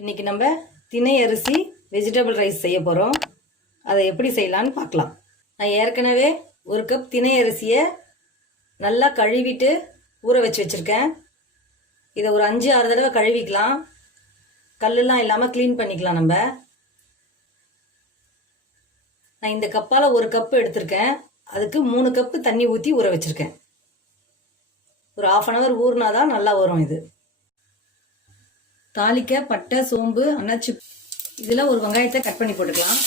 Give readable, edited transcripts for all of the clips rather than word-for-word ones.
இன்னைக்கு நம்ம திணை அரிசி வெஜிடபிள் ரைஸ் செய்ய போகிறோம். அதை எப்படி செய்யலான்னு பார்க்கலாம். நான் ஏற்கனவே ஒரு கப் திணை அரிசியை நல்லா கழுவிட்டு ஊற வச்சுருக்கேன். இதை ஒரு 5-6 தடவை கழுவிக்கலாம். கல்லெல்லாம் இல்லாமல் க்ளீன் பண்ணிக்கலாம். நான் இந்த கப்பால் ஒரு கப்பு எடுத்திருக்கேன். அதுக்கு 3 கப்பு தண்ணி ஊற்றி ஊற வச்சுருக்கேன். ஒரு 1/2 hour ஊறினா தான் நல்லா வரும். இது தாளிக்க பட்டை, சோம்பு, அன்னாச்சி, இதில் ஒரு வெங்காயத்தை கட் பண்ணி போட்டுக்கலாம்.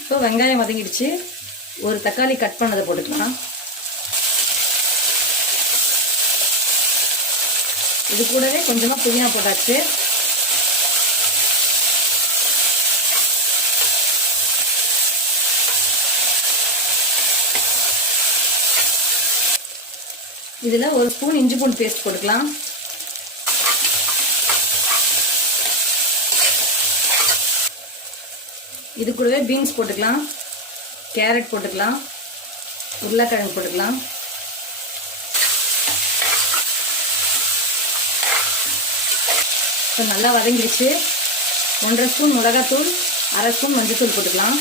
இப்போ வெங்காயம் வதங்கிடுச்சு. ஒரு தக்காளி கட் பண்ணதை போட்டுக்கலாம். இது கூடவே கொஞ்சமாக புதினா போட்டாச்சு. இதில் ஒரு ஸ்பூன் இஞ்சி பூண்டு பேஸ்ட் போட்டுக்கலாம். இது கூடவே பீன்ஸ் போட்டுக்கலாம், கேரட் போட்டுக்கலாம், உருளைக்கிழங்கு போட்டுக்கலாம். இப்போ நல்லா வதங்கிடுச்சு. 1.5 ஸ்பூன் மிளகாத்தூள், 1/2 ஸ்பூன் மஞ்சள்தூள் போட்டுக்கலாம்.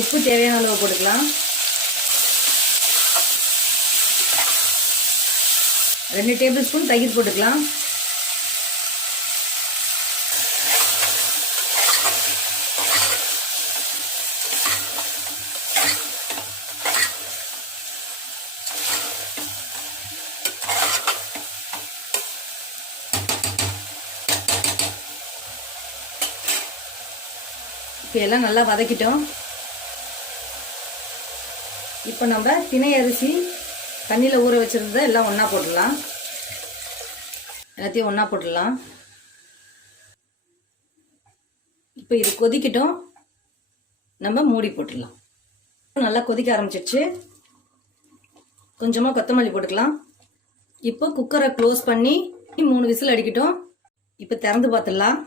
உப்பு தேவையான அளவு போட்டுக்கலாம். 2 டேபிள் ஸ்பூன் தயிர் போட்டுக்கலாம். இப்போ எல்லாம் நல்லா வதக்கிட்டோம். இப்போ நம்ம திணை அரிசி தண்ணியில் ஊற வச்சிருந்ததை எல்லாம் ஒன்றா போட்டுடலாம். எல்லாத்தையும் ஒன்றா போட்டுடலாம். இப்போ இது கொதிக்கிட்டோம். நம்ம மூடி போட்டுடலாம். நல்லா கொதிக்க ஆரம்பிச்சிடுச்சு. கொஞ்சமாக கொத்தமல்லி போட்டுக்கலாம். இப்போ குக்கரை க்ளோஸ் பண்ணி 3 விசில் அடிக்கட்டும். இப்போ திறந்து பார்த்துடலாம்.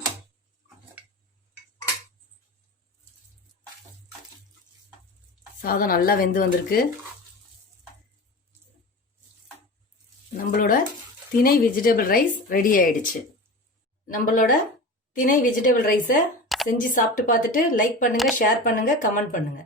சாதம் நல்லா வெந்து வந்திருக்கு. நம்மளோட திணை வெஜிடபிள் ரைஸ் ரெடி ஆயிடுச்சு. நம்மளோட திணை வெஜிடபிள் ரைஸை செஞ்சு சாப்பிட்டு பார்த்துட்டு லைக் பண்ணுங்க, ஷேர் பண்ணுங்க, கமெண்ட் பண்ணுங்க.